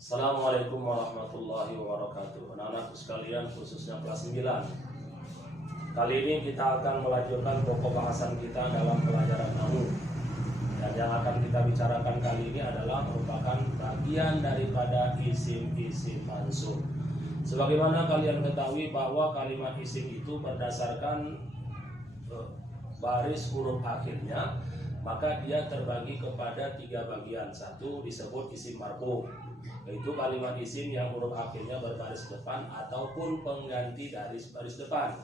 Assalamualaikum warahmatullahi wabarakatuh. Anak-anakku sekalian, khususnya kelas 9. Kali ini kita akan melanjutkan pokok bahasan kita dalam pelajaran nahwu. Dan yang akan kita bicarakan kali ini adalah merupakan bagian daripada isim-isim mansub. Sebagaimana kalian ketahui bahwa kalimat isim itu berdasarkan baris huruf akhirnya, maka dia terbagi kepada 3 bagian. Satu disebut isim marfu, yaitu kalimat isim yang huruf akhirnya berbaris depan ataupun pengganti dari baris depan.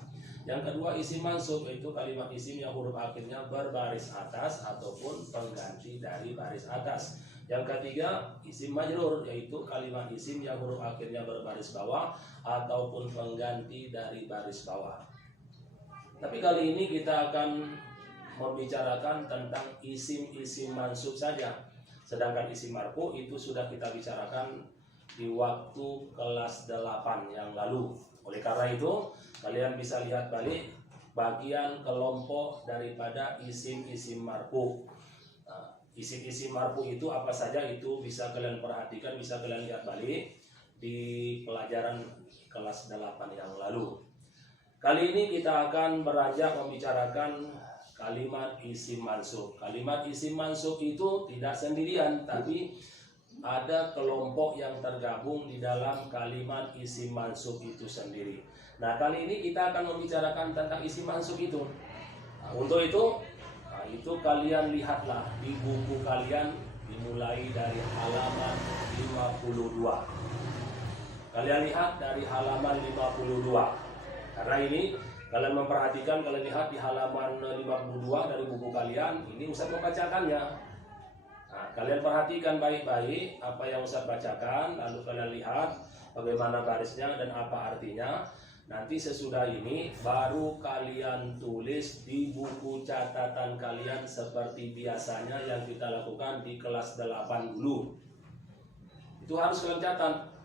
Yang kedua isim mansub, yaitu kalimat isim yang huruf akhirnya berbaris atas ataupun pengganti dari baris atas. Yang ketiga isim majrur, yaitu kalimat isim yang huruf akhirnya berbaris bawah ataupun pengganti dari baris bawah. Tapi kali ini kita akan membicarakan tentang isim-isim mansub saja. Sedangkan isim marfu itu sudah kita bicarakan di waktu kelas 8 yang lalu. Oleh karena itu, kalian bisa lihat balik bagian kelompok daripada isim-isim marfu. Isim-isim marfu itu apa saja, itu bisa kalian perhatikan, bisa kalian lihat balik di pelajaran kelas 8 yang lalu. Kali ini kita akan beranjak membicarakan kalimat isim mansub. Kalimat isim mansub itu tidak sendirian, tapi ada kelompok yang tergabung di dalam kalimat isim mansub itu sendiri. Nah, kali ini kita akan membicarakan tentang isim mansub itu. Nah, untuk itu kalian lihatlah di buku kalian, dimulai dari halaman 52. Kalian lihat dari halaman 52. Karena ini kalian memperhatikan, kalian lihat di halaman 52 dari buku kalian, ini Ustaz membacakannya. Nah, kalian perhatikan baik-baik apa yang Ustaz bacakan, lalu kalian lihat bagaimana barisnya dan apa artinya. Nanti sesudah ini baru kalian tulis di buku catatan kalian seperti biasanya yang kita lakukan di kelas 8 dulu. Itu harus kalian catat.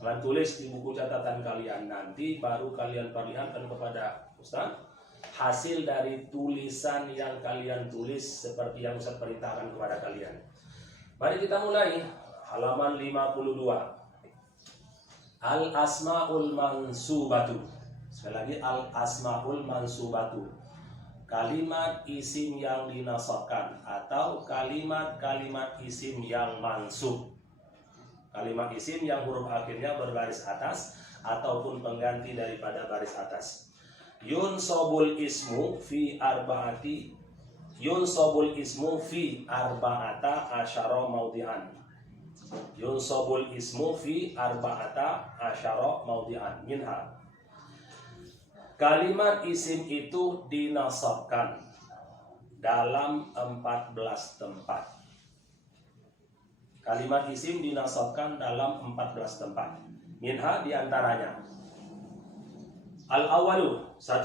Kalian tulis di buku catatan kalian, nanti baru kalian perlihatkan kepada Ustaz hasil dari tulisan yang kalian tulis seperti yang Ustaz perintahkan kepada kalian. Mari kita mulai halaman 52. Al-asmaul mansubatu. Sekali lagi, al-asmaul mansubatu. Kalimat isim yang dinasabkan atau kalimat-kalimat isim yang mansub. Kalimat isim yang huruf akhirnya berbaris atas ataupun pengganti daripada baris atas. Yunsabul ismu fi arba'ata asyara maudhi'an. Yunsabul ismu fi arba'ata asyara maudhi'an minha. Kalimat isim itu dinasabkan dalam 14 tempat. Kalimat isim dinasabkan dalam 14 tempat. Minha diantaranya. Al-awalu, 1.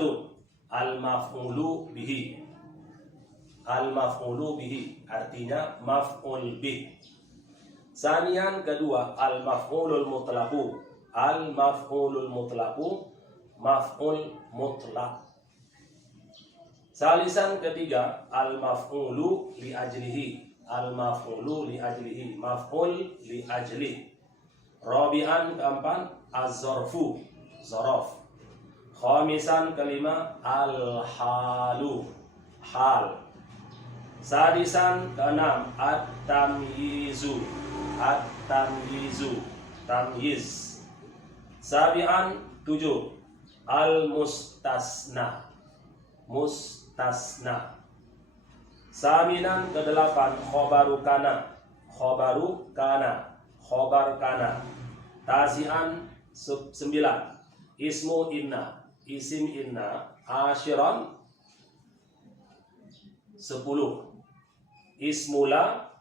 Al-maf'ulu bihi. Al-maf'ulu bihi artinya maf'ul bih. Sanian, kedua, al-maf'ulul mutlaqu. Al-maf'ulul mutlaqu, maf'ul mutlaq. Salisan, ketiga, al-maf'ulu li ajlihi. Al-maf'ulu li ajlihi, maf'ul li ajli. Rabi'an, keempat, az-zarfu, zaraf. Khamisan, kelima, al-halu, hal. Sadisan, keenam, at-tamyizu, at-tamyizu, tamyiz. Sabi'an, 7, al-mustasna, mustasna. Saminan, ke-8, khobaru kana, khobaru kana, khobar kana. Tasi'an, 9, ismu inna, isim inna. Ashiran, 10, ismula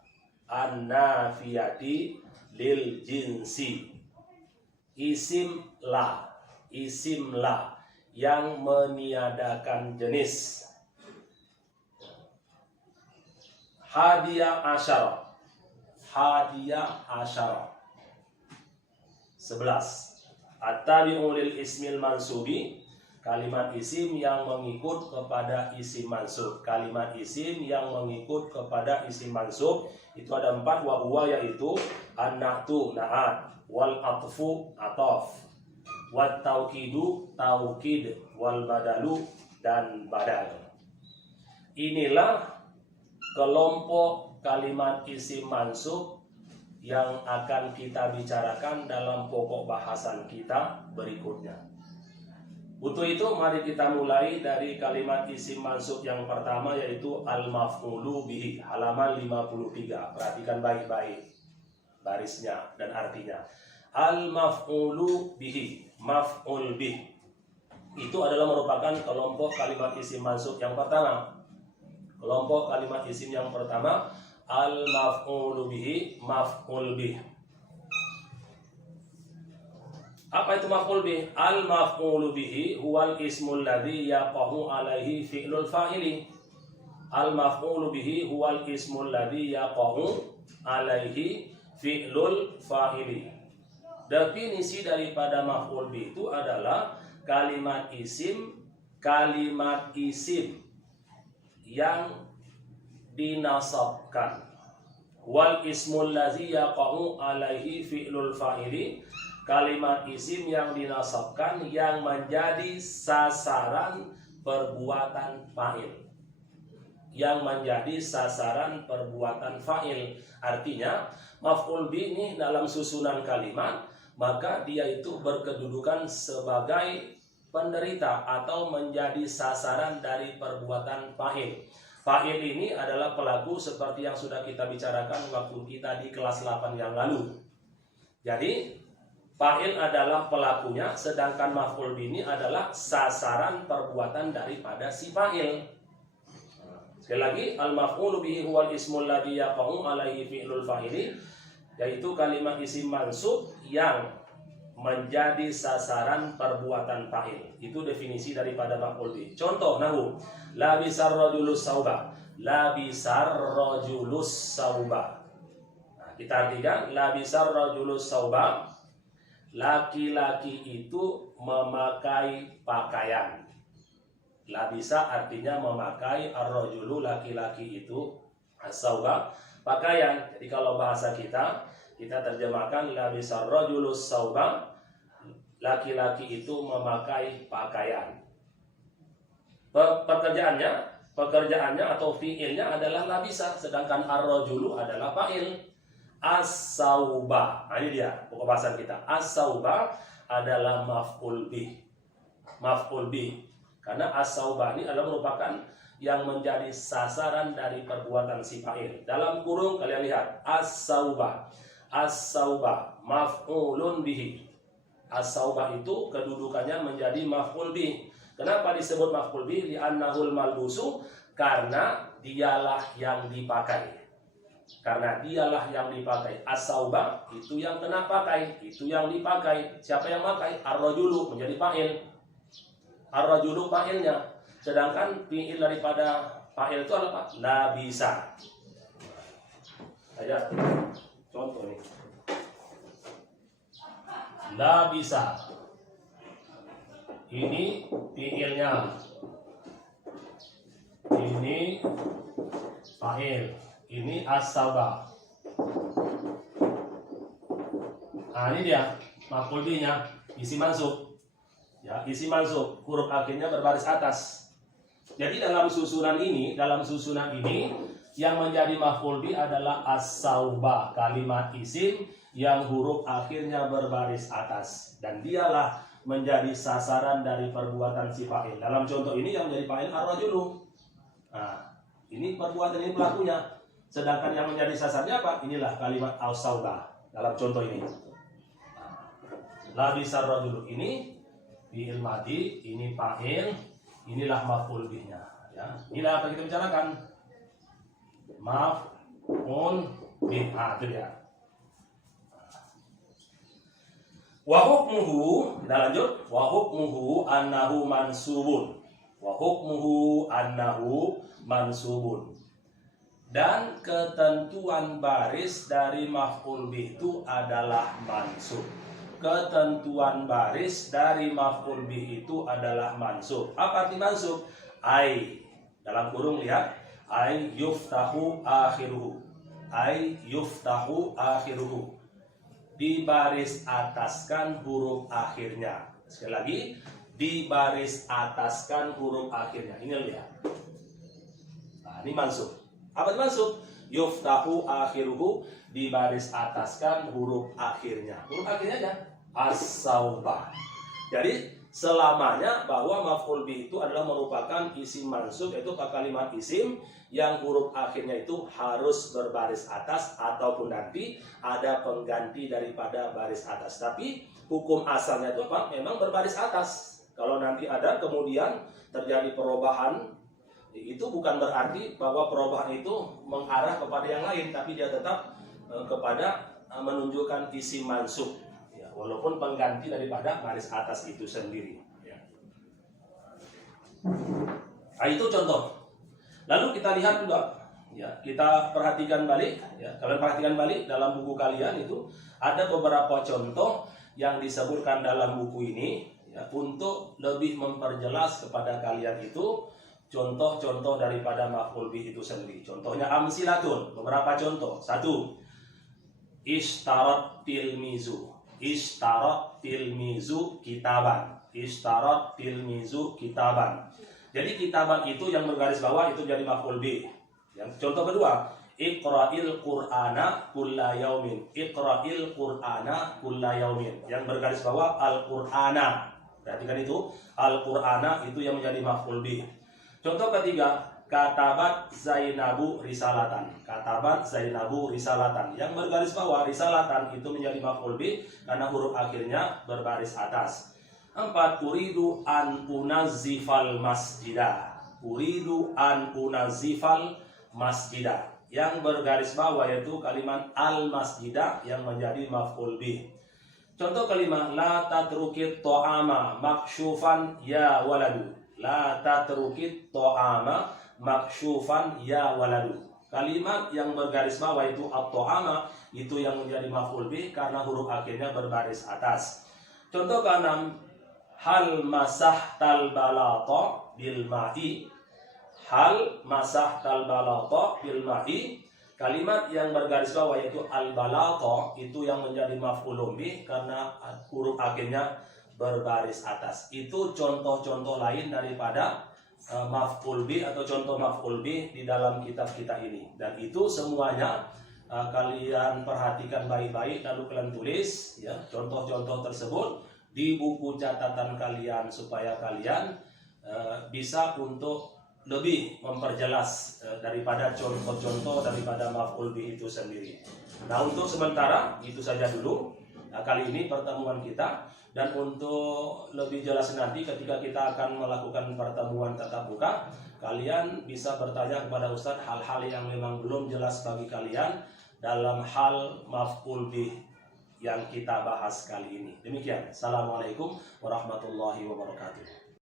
an-nafiyati lil jinsi. Isim la yang meniadakan jenis. Hadiah asyara, 11, at-tabi'u lil ismil mansubi, Kalimat isim yang mengikut kepada isim mansub. Kalimat isim yang mengikut kepada isim mansub itu ada 4, wa huwa yaitu an-na'tu na'at, wal atfu ataf, wat taukidu taukid, wal badalu dan badal. Inilah kelompok kalimat isim mansub yang akan kita bicarakan dalam pokok bahasan kita berikutnya. Untuk itu mari kita mulai dari kalimat isim mansub yang pertama yaitu al-maf'ulu bihi, halaman 53. Perhatikan baik-baik barisnya dan artinya. Al-maf'ulu bihi, maf'ul bih, itu adalah merupakan kelompok kalimat isim mansub yang pertama. Kelompok kalimat isim yang pertama al-maf'ulu bihi, maf'ul bih. Apa itu maf'ul bih? Al-maf'ulu bihi huwal ismul ladzi yaqa'u alaihi fi'lul fa'ili. Al-maf'ulu bihi huwal ismul ladzi yaqa'u alaihi fi'lul fa'ili. Definisi daripada maf'ul bih itu adalah kalimat isim yang dinasabkan. Wal ismul ladzi yaqa'u alaihi fi'lul fa'ili, kalimat isim yang dinasabkan yang menjadi sasaran perbuatan fa'il. Yang menjadi sasaran perbuatan fa'il. Artinya maf'ul bih ini dalam susunan kalimat, maka dia itu berkedudukan sebagai penderita atau menjadi sasaran dari perbuatan fa'il. Fa'il ini adalah pelaku seperti yang sudah kita bicarakan waktu kita di kelas 8 yang lalu. Jadi fa'il adalah pelakunya, sedangkan maf'ul bih ini adalah sasaran perbuatan daripada si fa'il. Sekali lagi, al-maf'ulu bihi huwal ismul ladzi yaqa'u alaihi fi'lul fa'ili, yaitu kalimat isim mansub yang menjadi sasaran perbuatan fa'il. Itu definisi daripada maf'ul bih. Contoh nahwu, labisar rajulus sauba. Labisar rajulus sauba. Nah, kita artikan labisar rajulus sauba, laki-laki itu memakai pakaian. Labisa artinya memakai, ar-rajulu laki-laki itu, as-sauba pakaian. Jadi kalau bahasa kita terjemahkan labisa ar-rajulus sauba, laki-laki itu memakai pakaian. Pekerjaannya atau fiilnya adalah labisa, sedangkan ar-rajulu adalah fa'il. As-sauba, nah ini dia pokok bahasan kita. As-sauba adalah maf'ul bih. Maf'ul bih. Karena as-sauba ini adalah merupakan yang menjadi sasaran dari perbuatan si fa'il. Dalam kurung kalian lihat as-sauba. As-sauba maf'ulun bihi. As-sauba itu kedudukannya menjadi maf'ul bih. Kenapa disebut maf'ul bih? Li'annahul malbusu, karena dialah yang dipakai. Karena dialah yang dipakai. As-sauba itu yang kena pakai, itu yang dipakai. Siapa yang pakai? Ar-rajulu menjadi fa'il. Ar-rajulu fa'ilnya. Sedangkan fi'il daripada fa'il itu apa? Labisa. Aja contoh nih. Labisa. Ini fi'ilnya. Ini fa'il. Ini as-sauba. Nah ini dia maf'ul bihnya, isi mansub. Ya, isi mansub, huruf akhirnya berbaris atas. Jadi dalam susunan ini yang menjadi maf'ul bih adalah as-sauba, kalimat isim yang huruf akhirnya berbaris atas, dan dialah menjadi sasaran dari perbuatan si fa'il. Dalam contoh ini yang menjadi fa'il ar-rajulu. Nah, ini perbuatan ini pelakunya. Sedangkan yang menjadi sasarnya apa? Inilah kalimat as-sauba dalam contoh ini. Labisar rajulu ini fi'il madhi, ini fa'il, inilah maf'ul bihnya. Ya, inilah apa kita bicarakan. Maf'ul bih. Nah, itu dia. Wa hukmuhu, kita lanjut. Wa hukmuhu annahu mansubun. Wa hukmuhu annahu mansubun. Dan ketentuan baris dari maf'ul bih itu adalah mansub. ketentuan baris dari maf'ul bih itu adalah mansub. Apa arti mansub? Ai, dalam kurung lihat, ai yuftahu akhiruhu. Ai yuftahu akhiruhu. Dibaris ataskan huruf akhirnya. Sekali lagi, dibaris ataskan huruf akhirnya. Ini lihat. Nah, ini mansub. Apa itu mansub? Yuftahu akhiruhu, dibaris ataskan huruf akhirnya. Huruf akhirnya aja. As-saubah. Jadi selamanya bahwa maf'ul bih itu adalah merupakan isim mansub, yaitu kalimat isim yang huruf akhirnya itu harus berbaris atas ataupun nanti ada pengganti daripada baris atas. Tapi hukum asalnya itu apa? Memang berbaris atas. Kalau nanti ada kemudian terjadi perubahan, itu bukan berarti bahwa perubahan itu mengarah kepada yang lain, tapi dia tetap kepada menunjukkan isim mansub. Walaupun pengganti daripada baris atas itu sendiri. Nah, itu contoh. Lalu kita lihat juga, ya, kita perhatikan balik. Ya, kalian perhatikan balik dalam buku kalian itu ada beberapa contoh yang disebutkan dalam buku ini, ya, untuk lebih memperjelas kepada kalian itu contoh-contoh daripada maf'ul bih itu sendiri. Contohnya amsilatun, beberapa contoh. 1. Ishtarat tilmizu. Ishtarat tilmizu kitaban. Ishtarat tilmizu kitaban. Jadi kitaban itu yang bergaris bawah itu jadi maf'ul bih. Yang contoh kedua, Iqra'il Qur'ana kulla yaumin. Iqra'il Qur'ana kulla yaumin. Yang bergaris bawah Al-Qur'ana. Perhatikan itu, Al-Qur'ana itu yang menjadi maf'ul bih. Contoh ketiga, Katabat Zainabu risalatan. Katabat Zainabu risalatan. Yang bergaris bawah risalatan itu menjadi maf'ul bih karena huruf akhirnya berbaris atas. 4. Uridu an unazzifal masjidah. Uridu an unazzifal masjidah. Yang bergaris bawah yaitu kalimat al masjidah yang menjadi maf'ul bih. Contoh kelima, la tatrukit to'ama maksyufan ya waladu. La tatrukit to'ama maksyufan ya waladu. Kalimat yang bergaris bawah itu at-to'ama itu yang menjadi maf'ul bih karena huruf akhirnya berbaris atas. Contoh ke-6, hal masahtal balata bil ma'i. Hal masahtal balata bil ma'i. Kalimat yang bergaris bawah yaitu al-balata itu yang menjadi maf'ul bih karena huruf akhirnya berbaris atas. Itu contoh-contoh lain daripada maf'ul bih atau contoh maf'ul bih di dalam kitab kita ini. Dan itu semuanya kalian perhatikan baik-baik lalu kalian tulis, ya, contoh-contoh tersebut di buku catatan kalian supaya kalian bisa untuk lebih memperjelas daripada contoh-contoh daripada maf'ul bih itu sendiri. Nah, untuk sementara itu saja dulu kali ini pertemuan kita, dan untuk lebih jelas nanti ketika kita akan melakukan pertemuan tatap muka, kalian bisa bertanya kepada Ustadz hal-hal yang memang belum jelas bagi kalian dalam hal maf'ul bih yang kita bahas kali ini. Demikian. Assalamualaikum warahmatullahi wabarakatuh.